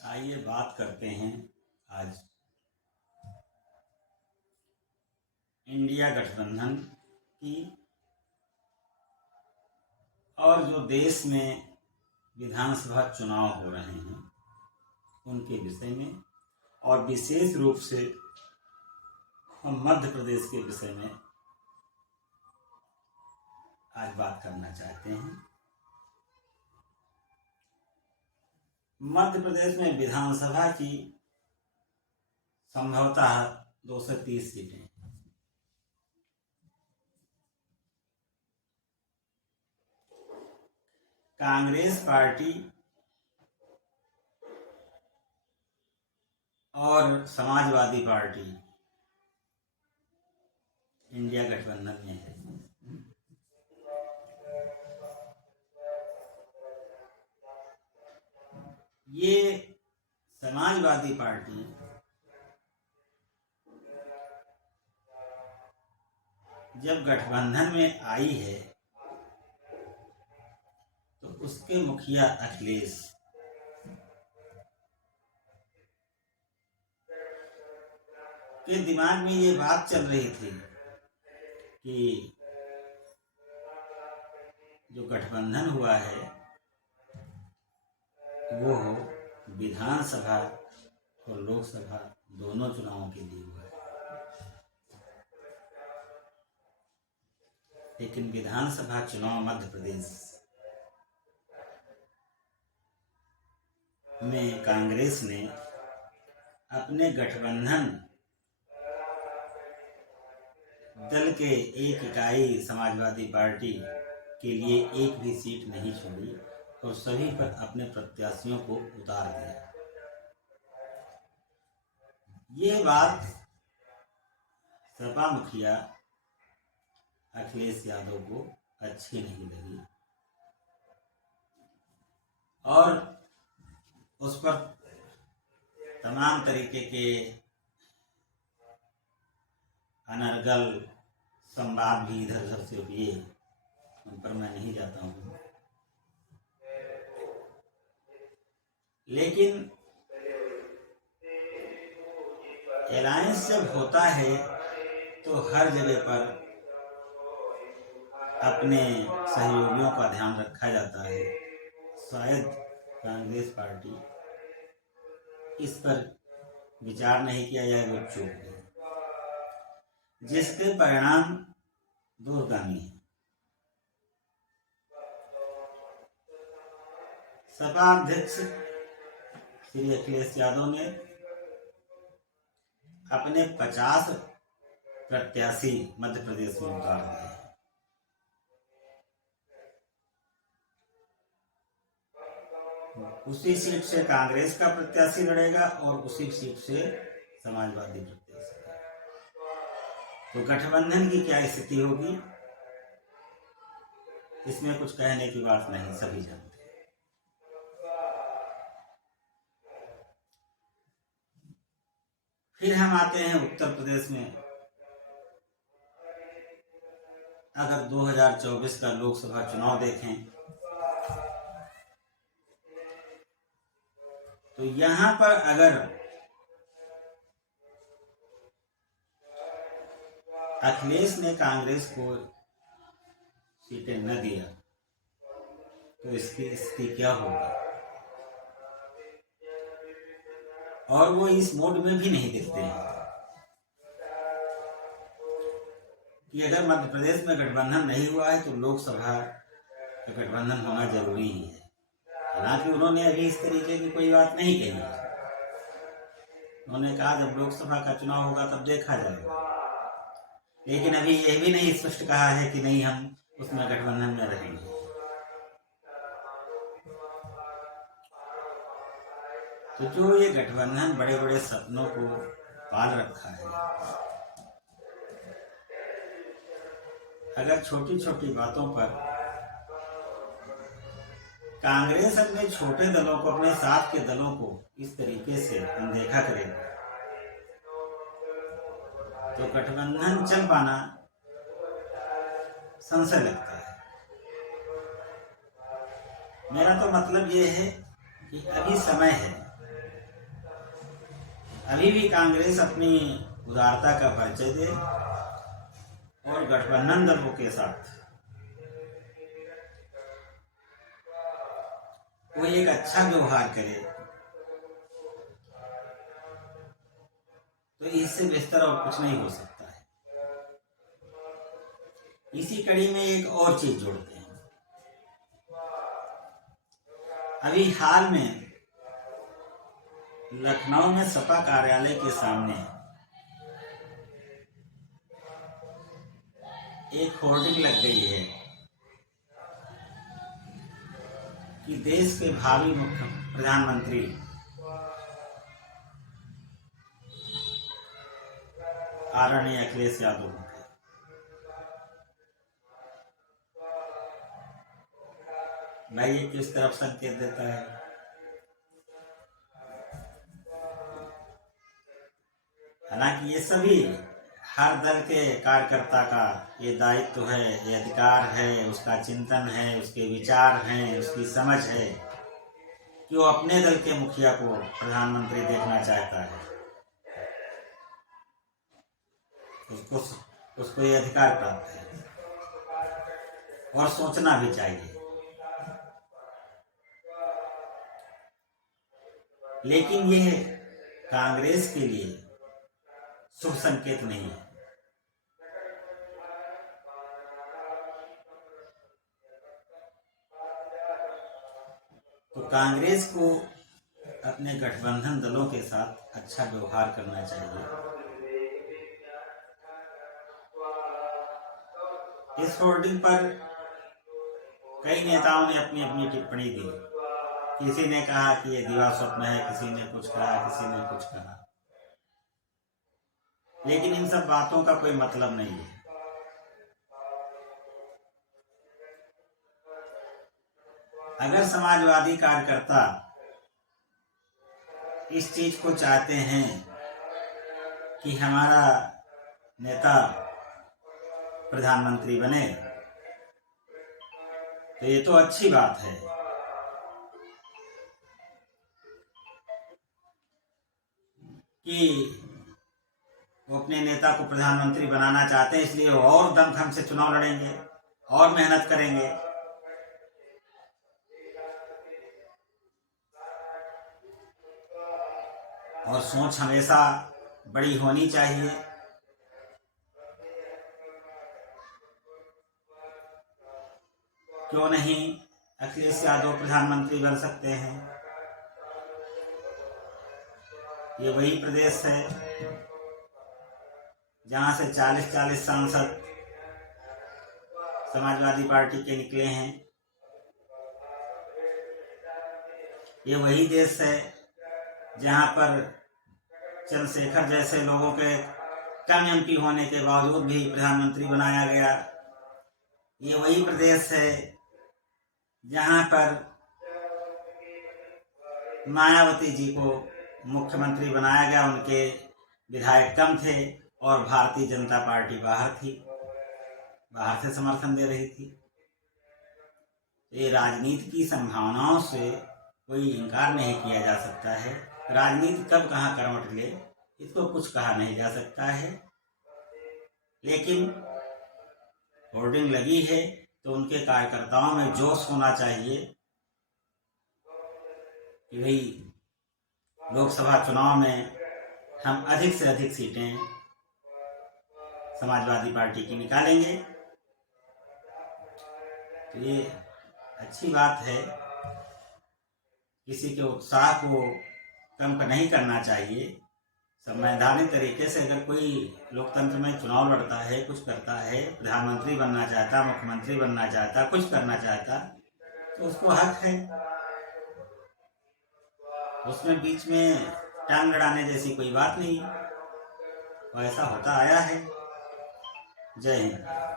आइए बात करते हैं आज इंडिया गठबंधन की और जो देश में विधानसभा चुनाव हो रहे हैं उनके विषय में, और विशेष रूप से हम मध्य प्रदेश के विषय में आज बात करना चाहते हैं। मध्य प्रदेश में विधानसभा की संभवतः 230 सीटें। कांग्रेस पार्टी और समाजवादी पार्टी इंडिया गठबंधन में है। ये समाजवादी पार्टी जब गठबंधन में आई है तो उसके मुखिया अखिलेश के दिमाग में ये बात चल रही थी कि जो गठबंधन हुआ है वो विधानसभा और लोकसभा दोनों चुनावों के लिए हुआ है, लेकिन विधानसभा चुनाव मध्य प्रदेश में कांग्रेस ने अपने गठबंधन दल के एक इकाई समाजवादी पार्टी के लिए एक भी सीट नहीं छोड़ी और सभी पर अपने प्रत्याशियों को उतार दिया। ये बात सपा मुखिया अखिलेश यादव को अच्छी नहीं लगी और उस पर तमाम तरीके के अनर्गल संवाद भी इधर उधर से हुए, उन पर मैं नहीं जाता हूँ। लेकिन अलायंस जब होता है तो हर जगह पर अपने सहयोगियों का ध्यान रखा जाता है। शायद कांग्रेस पार्टी इस पर विचार नहीं किया जाए, वो चूक गई, जिसके परिणाम दूरगामी है। सपा अध्यक्ष श्री अखिलेश यादव ने अपने 50 प्रत्याशी मध्य प्रदेश में उतार दिए। उसी सीट से कांग्रेस का प्रत्याशी लड़ेगा और उसी सीट से समाजवादी प्रत्याशी। तो गठबंधन की क्या स्थिति होगी, इसमें कुछ कहने की बात नहीं, सभी जानते हैं। फिर हम आते हैं उत्तर प्रदेश में। अगर 2024 का लोकसभा चुनाव देखें तो यहां पर अगर अखिलेश ने कांग्रेस को सीटें न दिया तो इसकी स्थिति क्या होगी, और वो इस मोड में भी नहीं दिखते हैं कि अगर मध्य प्रदेश में गठबंधन नहीं हुआ है तो लोकसभा का गठबंधन होना जरूरी ही है। हालांकि उन्होंने अभी इस तरीके की कोई बात नहीं कही है। उन्होंने कहा जब लोकसभा का चुनाव होगा तब देखा जाएगा, लेकिन अभी यह भी नहीं स्पष्ट कहा है कि नहीं हम उसमें गठबंधन में रहेंगे। तो जो ये गठबंधन बड़े बड़े सपनों को पाल रखा है, अगर छोटी छोटी बातों पर कांग्रेस अपने छोटे दलों को, अपने साथ के दलों को इस तरीके से अनदेखा करेगा तो गठबंधन चल पाना संशय लगता है। मेरा तो मतलब ये है कि अभी समय है अभी भी कांग्रेस अपनी उदारता का परिचय दे और गठबंधन दलों के साथ कोई एक अच्छा व्यवहार करे, तो इससे बेहतर और कुछ नहीं हो सकता है। इसी कड़ी में एक और चीज जोड़ते हैं। अभी हाल में लखनऊ में सपा कार्यालय के सामने एक होर्डिंग लग गई है कि देश के भावी मुख्य प्रधानमंत्री आदरणीय अखिलेश यादव होंगे। भाई ये किस तरफ संकेत देता है? हालांकि ये सभी हर दल के कार्यकर्ता का ये दायित्व है, ये अधिकार है, उसका चिंतन है, उसके विचार हैं, उसकी समझ है कि वो अपने दल के मुखिया को प्रधानमंत्री देखना चाहता है। उसको ये अधिकार प्राप्त है और सोचना भी चाहिए। लेकिन यह कांग्रेस के लिए शुभ संकेत नहीं है। तो कांग्रेस को अपने गठबंधन दलों के साथ अच्छा व्यवहार करना चाहिए। इस होर्डिंग पर कई नेताओं ने अपनी अपनी टिप्पणी दी। किसी ने कहा कि ये दिवा स्वप्न है, किसी ने कुछ कहा, किसी ने कुछ कहा, लेकिन इन सब बातों का कोई मतलब नहीं है। अगर समाजवादी कार्यकर्ता इस चीज को चाहते हैं कि हमारा नेता प्रधानमंत्री बने, तो ये तो अच्छी बात है। कि वो अपने नेता को प्रधानमंत्री बनाना चाहते हैं, इसलिए वो और दमखम से चुनाव लड़ेंगे और मेहनत करेंगे। और सोच हमेशा बड़ी होनी चाहिए। क्यों नहीं अखिलेश यादव प्रधानमंत्री बन सकते हैं? ये वही प्रदेश है जहां से 40-40 सांसद समाजवादी पार्टी के निकले हैं। ये वही देश है जहां पर चंद्रशेखर जैसे लोगों के कम एमपी होने के बावजूद भी प्रधानमंत्री बनाया गया। ये वही प्रदेश है जहां पर मायावती जी को मुख्यमंत्री बनाया गया, उनके विधायक कम थे और भारतीय जनता पार्टी बाहर थी, बाहर से समर्थन दे रही थी। ये राजनीति की संभावनाओं से कोई इनकार नहीं किया जा सकता है। राजनीति कब कहाँ करवट ले, इसको कुछ कहा नहीं जा सकता है। लेकिन होर्डिंग लगी है तो उनके कार्यकर्ताओं में जोश होना चाहिए कि भाई लोकसभा चुनाव में हम अधिक से अधिक सीटें समाजवादी पार्टी की निकालेंगे। तो ये अच्छी बात है। किसी के उत्साह को कम नहीं करना चाहिए। संवैधानिक तरीके से अगर कोई लोकतंत्र में चुनाव लड़ता है, कुछ करता है, प्रधानमंत्री बनना चाहता, मुख्यमंत्री बनना चाहता, कुछ करना चाहता, तो उसको हक है। उसमें बीच में टांग लड़ाने जैसी कोई बात नहीं, वैसा होता आया है। जय हिंद।